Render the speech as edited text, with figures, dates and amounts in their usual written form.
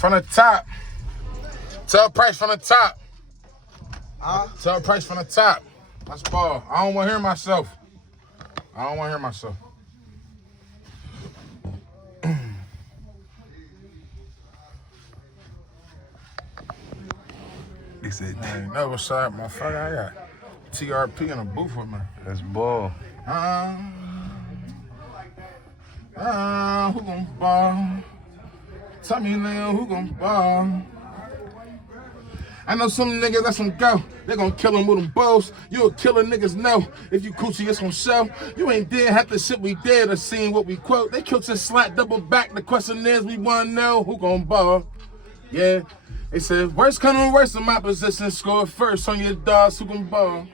From the top. Tell price from the top. Huh? Tell price from the top. Let's ball. I don't want to hear myself. He said, I ain't never saw it, motherfucker. I got TRP in the booth with me. that's ball. Who gon' ball? Tell me, nigga, who gon' ball? I know some niggas that's gon' go. They gon' kill him with them bows. You a killer niggas know. If you coochie, it's gon' show. You ain't did half the shit we did or seen what we quote. They killed your slat double back. The question is, we wanna know who gon' ball. Yeah. They said, worst come to worst in my position. Score first on your dogs who gon' ball.